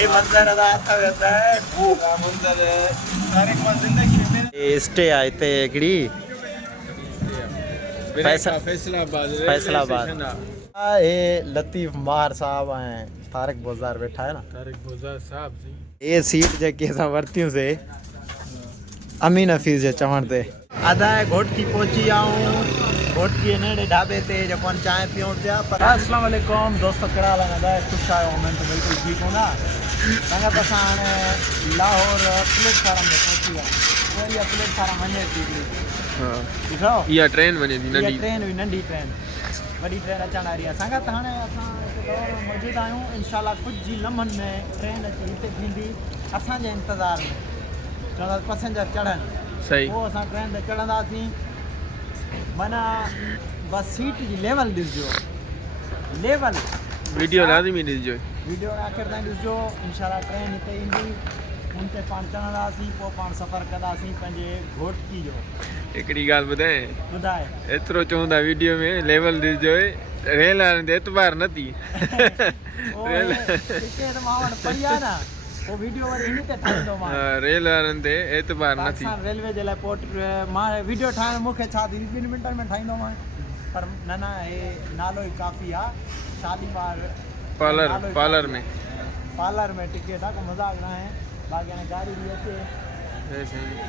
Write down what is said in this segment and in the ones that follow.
ये मंजर अदा रहता है मंजर सारे को जिंदगी में स्टे आए थे एकड़ी फैसलाबाद ये लतीफ मार साहब हैं तारिक बाजार बैठा है ना तारिक बाजार साहब जी ये सीट जेकी असां वरतियूं से अमीन हफीज़ जे चवण ते अदा घोटकी पहुची आऊं घोटकी नेड़े ढाबे ते जेको चांहि पियूं पिया पर अस्सलाम वालेकुम दोस्तों कहिड़ा हाल आहिनि अदा ख़ुशि आहियो मैं तो बिल्कुलु ठीकु हूंदा संगत असां हाणे लाहौर प्लेटफार्म में पहुची विया पोइ इहा प्लेटफार्म वञे थी ॾिठो इहा ट्रेन वञे थी इहा ट्रेन हुई नंढी ट्रेन वॾी ट्रेन अचण वारी आहे संगत हाणे असां मौजूदु आहियूं इंशाल्लाह कुझु जी लम्हनि में ट्रेन अची हिते थींदी असांजे इंतज़ार में चवंदा पैसेंजर चढ़नि सही पोइ असां ट्रेन ते चढ़ंदासीं माना बस सीट जी लेवल ॾिसजो लेवल वीडियो लाज़मी ॾिसजो वीडियो आख़िर ताईं ॾिसजो इंशाल्लाह ट्रेन हिते ईंदी उन ते पाण चढ़ंदासीं पोइ पाण सफ़र कंदासीं पंहिंजे घोटकी जो हिकिड़ी ॻाल्हि ॿुधाए एतिरो चवंदा वीडियो में लेवल ॾिसजो रेल वारनि ते एतबार न थी टिकट मां वटि पई आहे न वो वीडियो वरी इन ते ठाहींदो मां रेल वारनि ते एतबार न थी रेलवे जे लाइ पोर्ट मां वीडियो ठाहिण मूंखे छा थी 2 मिंटनि में ठाहींदो मां पर न हे नालो ई काफ़ी आहे शालीमार पार्लर में टिकट आहे को मज़ाक न आहे बाक़ी हाणे गाड़ी बि अचे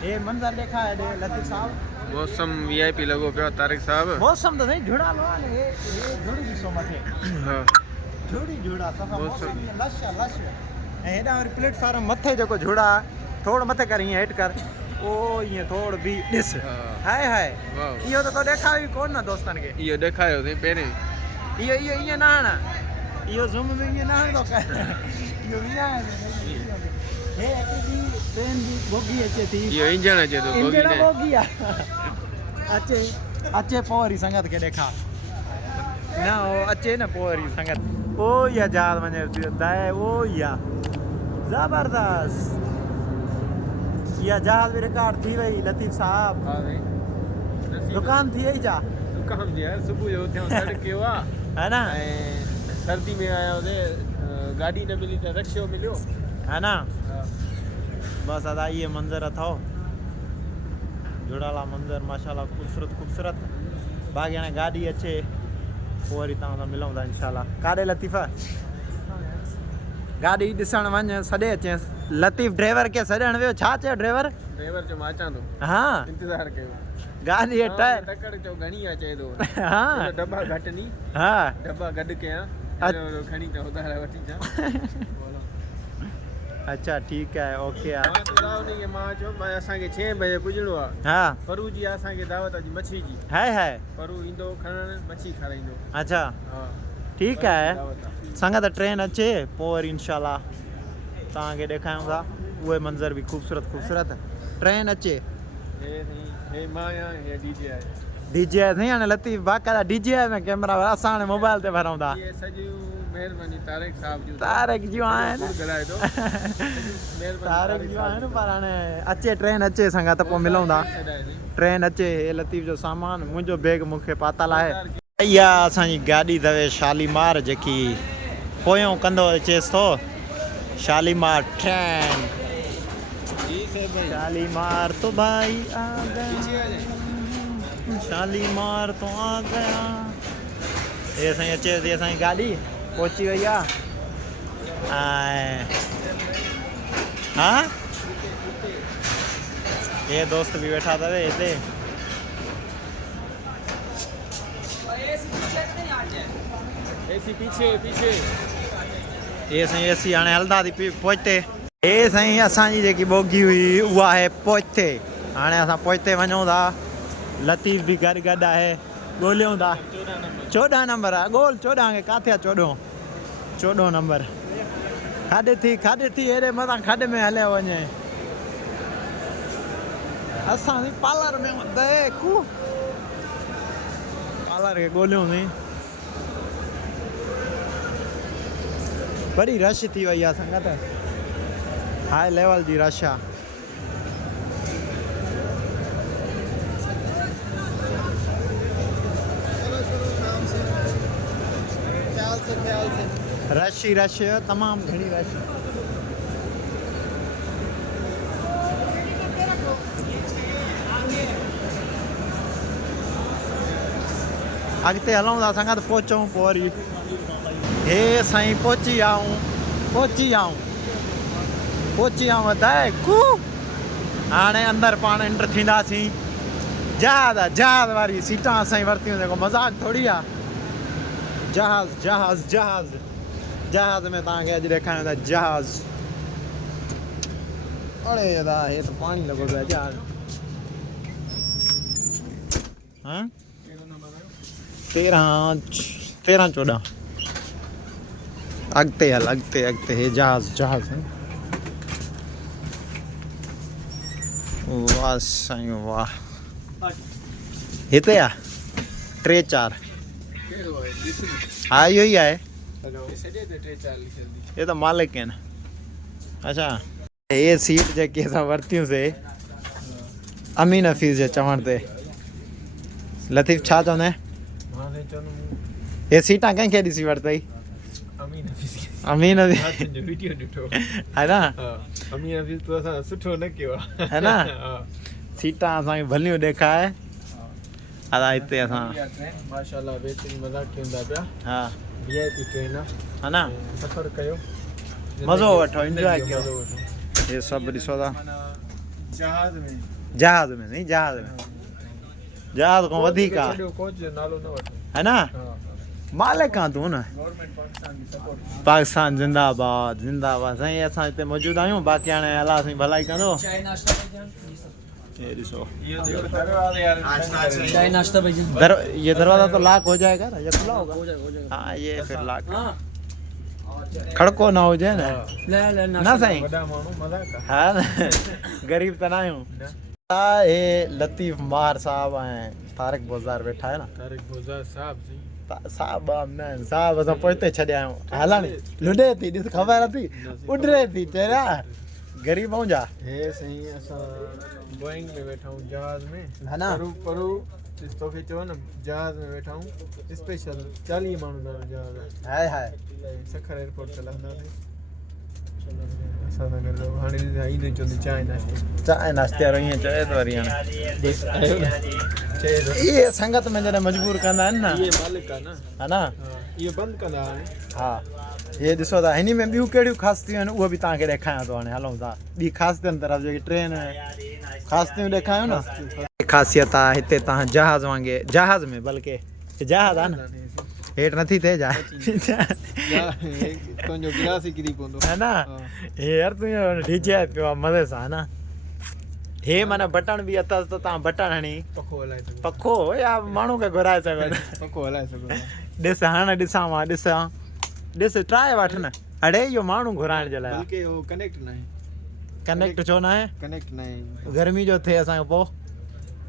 हे मंज़र ॾेखारे ॾे लतीफ़ साहब मौसम VIP लॻो पियो तारिक साहब मौसम त साईं झुड़ालो आहे हे झुड़ी ॾिसो मथे हा झुड़ा सफ़ा मौसम लश ऐं हेॾा वरी प्लेटफार्म मथे जेको झुड़ा थोरो मथे कर ईअं हेठि कर ओ ईअं थोरो बि ॾिस हाय इहो त तो ॾेखारियो कोन न दोस्तनि खे इहो ॾेखारियो अथई पहिरें इहो ईअं न हण इहो ज़ूम में ईअं न हणंदो कर इहो ईअं हे हिकिड़ी ट्रेन जी बोगी अचे थी इहो इंजन अचे थो बोगी आहे अचे पोइ वरी संगत खे ॾेखार न हो अचे न पोइ वरी संगत ओ इहा जहाज वञे थी दाए ओ इहा ज़बरदस्त इहा जहाज बि रिकॉर्ड थी वई लतीफ़ साहब दुकान थी वई छा दुकान जी यार सुबुह जो उथियो तड़के आहे है न सर्दी में आया हुते गाड़ी न मिली त रिक्शो मिलियो है ना बस अदा ये मंजर अथव जुड़ाला मंजर माशाल्लाह खूबसूरत बाक़ी हाणे गाड़ी अचे पोइ वरी तव्हां सां मिलूं था इंशाल्लाह काॾे लतीफ़ा गाड़ी ॾिसण वञ सॾे अचेसि लतीफ़ ड्राइवर खे सॾण वियो छा चयो ड्राइवर चयो मां अचां थो हा इंतज़ार कयो गाड़ी टायर टकड़ चओ घणी आहे चए थो हा डब्बा घटि नी हा डब्बा गॾु कयां खणी अचां उधार वठी अचां अच्छा ठीक है ओके यार मां चयो असांखे 6 बजे पुॼणो आहे हा परू जी असांखे दावत आहे मच्छी जी है परू ईंदो खणण मच्छी खाराईंदो अच्छा हा ठीक है संगत ट्रेन अचे पोइ वरी इंशाल्लाह तव्हांखे ॾेखारियूं था उहे मंज़र बि ख़ूबसूरत ट्रेन अचे हे मां आहियां हे डीजे आहे साईं हाणे लतीफ़ बाक़ाइदा डीजे में कैमरा असां हाणे मोबाइल ते भरूं था महिरबानी तारिक साहब जूं तारिक जूं आहिनि पर हाणे अचे ट्रेन अचे संगत पोइ मिलूं था ट्रेन अचे हे लतीफ़ जो सामान मुंहिंजो बैग मूंखे पातल आहे इहा असांजी गाॾी अथव शालीमार जेकी पोयों कंदो अचेसि थो शालीमार ट्रेन शालीमार तो भाई आ गया शालीमार तो आ गया ये असांजी अचे थी असांजी गाॾी पहुची वई आहे हा ये दोस्त भी वेठा अथव हिते पीछे ये साईं एसी हाणे हलंदा थी पहुचते हे साईं असांजी जेकी बोगी हुई उहा आहे पहुचते हाणे असां पहुचते वञूं था लतीफ़ बि गॾु आहे ॻोल्हियूं था 14 नंबर आहे ॻोल्ह 14 खे किथे आहे 14 नंबर खाॾे थी हेॾे मथां खॾ में हलियो वञे असां पार्लर में पार्लर खे ॻोल्हियूं थी बड़ी रश थी वई आहे संगत हाई लेवल जी रश आहे रश ही रश तमाम घणी रश अॻिते हलूं था संगत पहुचूं पोइ वरी हे साईं पहुची आऊं अदाए कू हाणे अंदरि पाण एंटर थींदासीं जहाज़ वारी सीटां असां वरितियूं जेको मज़ाक थोरी आहे जहाज़ में तव्हांखे अॼु ॾेखारियूं था जहाज़ अड़े अदा हे त पाणी लॻो पियो आहे जहाज़ हाँ 13-14 अॻिते हल अॻिते हे जहाज़ वाह साईं वाह हिते आहे 3-4 हा इहो ई आहे ये तो मालिक है ना अच्छा ये सीट जेकी असां वरितियूंसीं अमीन हफ़ीज़ जे चवण ते लतीफ़ छा चवंदे ये सीटां कंहिंखे ॾिसी वरितई अमीन हफ़ीज़ है ना सुठो न कयो है ना सीटां असांखे भलियूं ॾेखारे अदा हिते असां माशाल्लाह बेहतरीन मज़ाक कंदा पिया हा वीआईपी ट्रेन है ना सफ़र कयो मज़ो वठो एंजॉय कयो ये सभु ॾिसो था जहाज़ में जहाज़ खां वधीक आहे कोच जो नालो न वठो है ना मालिक आहे तूं न पाकिस्तान जिंदाबाद साईं असां हिते मौजूदु आहियूं बाक़ी हाणे अलाह साईं भलाई कंदो ये ॾिसो ये दरवाजा तो लॉक हो जाएगा ना ये खुला होगा हाँ ये फिर लॉक खड़को ना हो जाए ना साईं हाँ गरीब त न आहियूं हे लतीफ़ मार साहब ऐं तारिक बोज़ार वेठा है ना साहब असां पोइते छॾिया आहियूं हलाणी लुॾे थी ॾिस ख़बर नथी उॾरे थी चेरा गरीब आऊं जा हे साईं असां बोइंग में वेठा हूं जहाज में है ना परू तोखे चयो न जहाज में वेठा हूं स्पेशल 40 माण्हू वारो जहाज हाय सखर एयरपोर्ट ते लहंदासीं असां सां गॾु हाणे ईंदे चवंदी चांहि नाश्ते वारो ईअं चए थो वरी हाणे इहे संगत में जॾहिं मजबूर कंदा आहिनि न इहे मालिक आहे न है ना इहो बंदि कंदा हाणे हा ये ॾिसो था हिन में ॿियूं कहिड़ियूं ख़ासियतूं आहिनि उहे बि तव्हांखे ॾेखारियां थो हाणे हलूं था ॿी ख़ासियतुनि तरफ़ जेकी ट्रेन ख़ासियतूं ॾेखारियूं न ख़ासियत आहे हिते तव्हां जहाज़ में बल्कि जहाज़ आहे न हेठि नथी थिए तुंहिंजो गिलास ई किरी पवंदो है ना हे यार तूं डीजे पियो आहे मज़े सां न हे माना बटण बि अथसि त तव्हां बटण हणी पखो या माण्हू खे घुराए सघो पखो हलाए सघो ॾिस हाणे ॾिस ट्राए वठ न अड़े इहो माण्हू घुराइण जे लाइ कनेक्ट छो न आहे कनेक्ट न आहे गर्मी जो थिए असांखे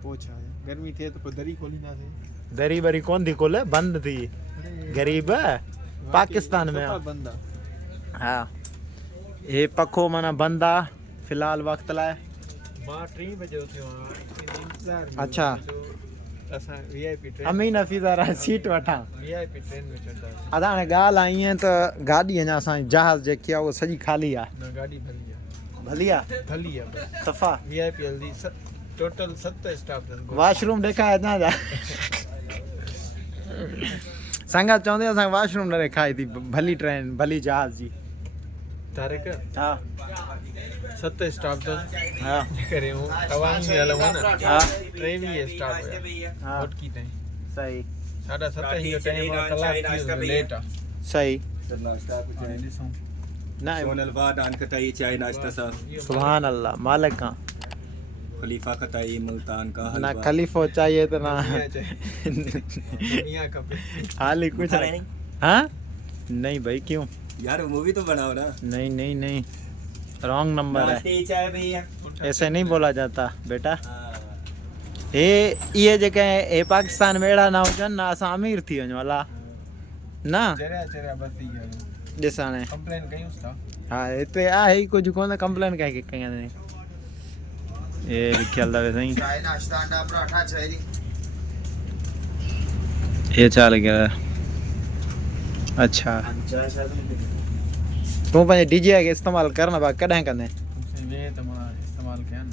पोइ छा गर्मी थिए त पोइ दरी खोलींदासीं दरी बरी कोन थी खोले बंदि थी गरीब पाकिस्तान में बंदि आहे हा हे पखो माना बंदि आहे फ़िलहाल वक़्त लाइ मां 3 बजे उथियो आहियां अच्छा असां वीआईपी ट्रेन अमीन हफ़ीज़ वारा सीट वठां वीआईपी ट्रेन में चढ़ंदा अदा हाणे ॻाल्हि आहे ईअं त गाॾी अञा असांजी जहाज़ जेकी आहे उहा सॼी ख़ाली आहे न गाॾी भली आहे सफ़ा वीआईपी हल्दी टोटल 7 स्टाफ वॉशरूम ॾेखारे अञा जा संगत चवंदी असांखे वॉशरूम न ॾेखारी थी भली ट्रेन भली जहाज़ जी तारिक हा 7 स्टाफ हा करे तवांग में हलूं न हा 23 स्टाफ हा की ताईं सही 7:30 जो टाइम कलाक लेट आहे सही ॾिसूं न सोनल वाद आन कताई चाय नाश्ता सा सुभान अल्लाह मालिक का खलीफा कताई मुल्तान का ना हलवा खलीफो चाहिए तो ना मियां खपे हाली कुछ नहीं हाँ नहीं भाई क्यों यार मूवी तो बनाओ ना नहीं रॉन्ग नंबर है चाय भैया ऐसे नहीं बोला जाता बेटा ये जेके हे पाकिस्तान में अहिड़ा ना हुजनि ना असां अमीर थी वञूं अला ना चरिया बस थी गया ॾिस हाणे कंप्लेन कयूं था हा हिते आहे ई कुझु कोन कंप्लेन कंहिंखे कई नहीं ये लिखियल अथव साईं चाय नाश्ता अंडा पराठा चाय ये छा लिखियल आहे अच्छा तूं पंहिंजे डीजे खे इस्तेमालु कर न भाउ कॾहिं कंदे वे त मां इस्तेमालु कयां न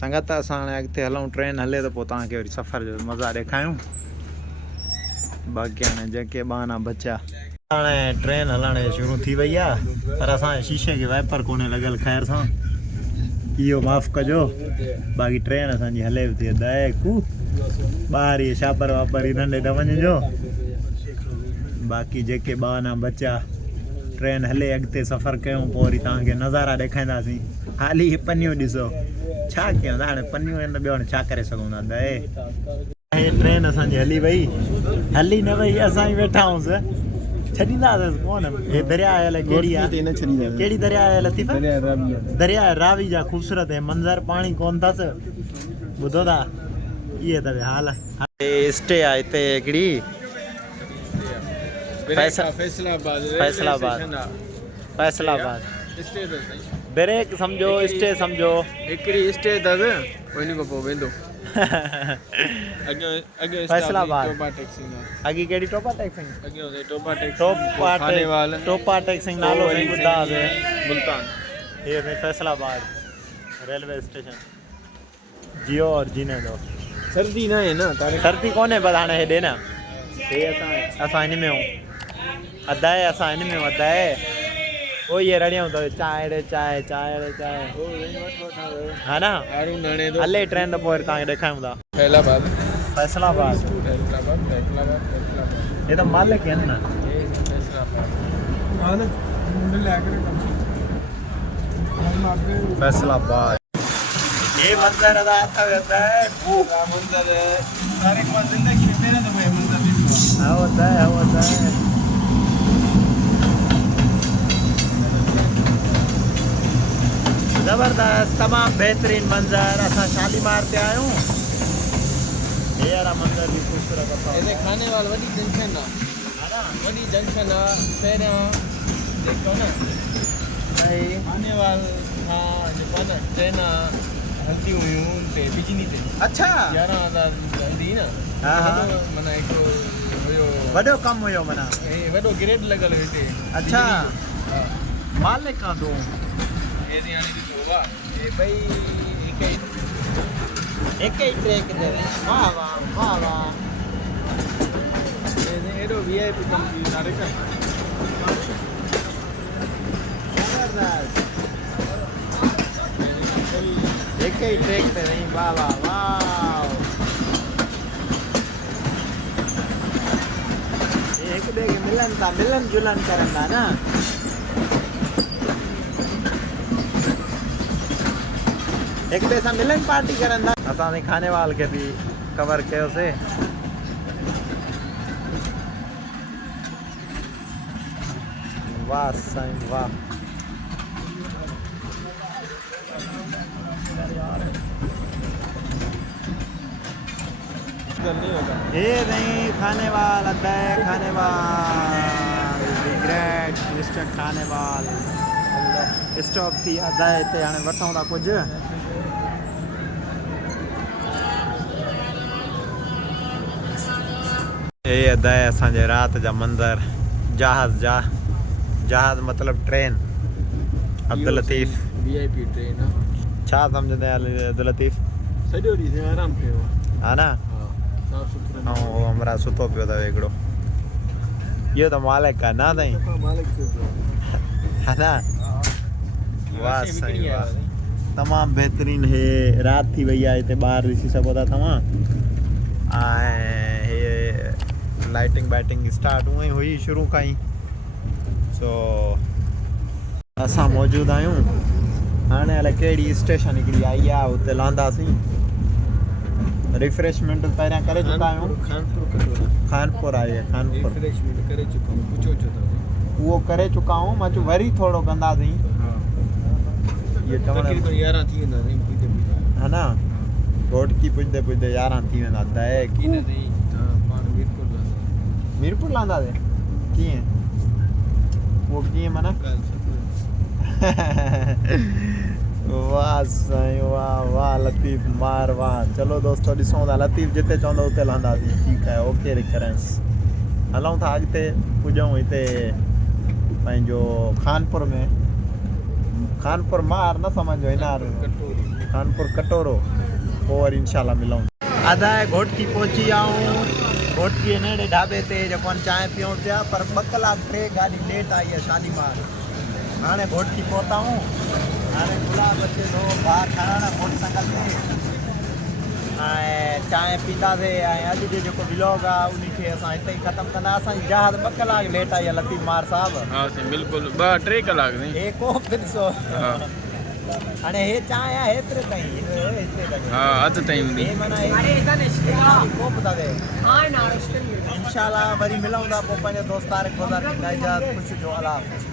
संगत असां हाणे अॻिते हलूं ट्रेन हले त पोइ तव्हांखे वरी सफ़र जो मज़ा ॾेखारियूं बाक़ी हाणे जेके बहाना बचा हाणे ट्रेन हलण शुरू थी वई आहे पर असांजे शीशे खे वाइपर कोन्हे लॻल ख़ैर सां इहो माफ़ु कजो बाक़ी ट्रेन असांजी हले बि थी दयकू ॿाहिरि इहे छापर वापर इन्हनि ॾे न वञिजो बाक़ी जेके बहाना बचा ट्रेन हले अॻिते सफ़र कयूं पोइ वरी तव्हांखे नज़ारा ॾेखारींदासीं हाली इहे पनियूं ॾिसो छा कयूं था हाणे पनियूं आहिनि त ॿियो हाणे छा करे सघूं था दए हे ट्रेन असांजी हली वई हली न वई असां ई वेठा हुआसीं छॾींदासीं कोन हे दरिया आहे कहिड़ी आहे कहिड़ी दरिया आहे लतीफ़ा दरिया रावी जा ख़ूबसूरत है मंज़र पाणी कोन अथसि ॿुधो था इहे अथव हाल स्टे आहे हिते हिकिड़ी फैसलाबाद ब्रेक सम्झो स्टे सम्झो हिकिड़ी स्टे अथसि उन खां पोइ वेंदो फैसलाबाद टोपा टैक्सी अॻी कहिड़ी टोपा टैक्सी खानेवाल टोपा टैक्सी नालो साईं ॿुधासीं मुल्तान ये है फैसलाबाद रेलवे स्टेशन जियो और जीने दो सर्दी ना है ना सर्दी कौन है बस हाणे हेॾे न हे असां हिन में हूं अदा है असां हिन में अदा है ओ ये रड़ियां तो चाय रे चाय है ना हले ट्रेन तो पोइ तव्हांखे ॾेखारियूं था फैसलाबाद ये तो मालिक आहिनि न फैसलाबाद ये मंजर अदा होता है मंजर तारीख में जिंदगी में मेरा तो भाई मंजर देखो होता है ज़बरदस्त तमाम बेहतरीन मंजर असां शालीमार ते आयूं ये वाला मंजर भी खूबसूरत अथव इने खाने वाल वडी जंक्शन है ना वडी जंक्शन है पहिरियां देखो ना भाई खाने वाल हां जो पान ट्रेन हलती हुयूं ते बिजली ते अच्छा 11000 हलदी ना हां हां माना हिकु हुयो वॾो कम हुयो माना वॾो ग्रेड लॻल हुयो हिते अच्छा हां मालिक खां तूं ये हाणे ॾिसो वाह ये भई एक ही ट्रैक दे वाह वाह ये एडो वीआईपी कंपनी नारे का जबरदस्त एक ही ट्रैक ते नहीं वाह एक ॿिए खे मिलन जुलन करनि था न एक ॿिए सां मिलन पार्टी करनि था असां खाने वाल खे बि कवर कयोसीं वाह साईं वाह ये नहीं खाने वाल अदा है खाने वाल ग्रेट मिस्टर खाने वाल स्टॉप थी अदा हिते हाणे वठूं था कुझु ये अदा है असांजे रात जा मंज़र जहाज़ मतलब train Abdul Latif VIP train छा सम्झंदे अब्दुल लतीफ़ सॼो ॾींहुं आराम कयो हा न साफ़ सुथरो ऐं हमरा सुतो पियो अथव हिकिड़ो इहो त मालिक आहे न साईं मालिक है ना वाह साईं वाह तमामु बहितरीन हे राति थी वई आहे हिते ॿाहिरि ॾिसी सघो था तव्हां ऐं हे लाइटिंग वाइटिंग स्टार्ट हूअं ई हुई शुरू खां ई सो असां मौजूदु आहियूं हाणे अलाए कहिड़ी स्टेशन हिकिड़ी आई आहे उते लहंदासीं रिफ्रेशमेंट पहिरियां करे चुका आहियूं खानपुर आहे खानपुर रिफ्रेशमेंट करे चुका हूं पूछो छो था उहो करे चुका आहियूं मां चयो वरी थोरो कंदासीं ये तकरीबन 11 थी वेंदा नहीं पुॼते है ना घोटकी पुॼदे 11 थी वेंदा दए की न नहीं पाण मीरपुर लांदासीं कीअं वो कीअं माना वाह साईं वाह लतीफ़ मार वाह चलो दोस्तों ॾिसूं था लतीफ़ जिते चवंदो उते लहंदासीं ठीकु आहे ओके रिकरेंस हलूं था अॻिते पुॼूं हिते पंहिंजो खानपुर मार न सम्झो हिनार खानपुर कटोरो पोइ वरी इंशाल्लाह मिलूं आधा घोटकी पहुची आऊं घोटकी नेड़े ढाबे ते जेको चांहि पियूं पिया पर 2 कलाक 3 गाॾी लेट आई आहे शालीमार हाणे घोटकी पहुता आहियूं हाणे गुलाब अचे थो भाउ खणण मोटरसाइकिल ते ऐं चांहि पीतासीं ऐं अॼु जो जेको व्लॉग आहे उनखे असां हिते ई ख़तमु कंदा असांजी जहाज़ 2 कलाक लेट आई आहे लतीफ़ मार साहिबु हाँ सी बिल्कुल 2-3 कलाक नहीं हे को ॾिसो हाँ हाणे हे चांहि आहे हेतिरे ताईं हिते ताईं हाँ अध ताईं हूंदी हे माना कोप अथव इंशाल्लाह वरी मिलूं था पोइ पंहिंजे दोस्तार ख़ुदा की इजाज़त ख़ुशि जो अलाह हाफ़िज़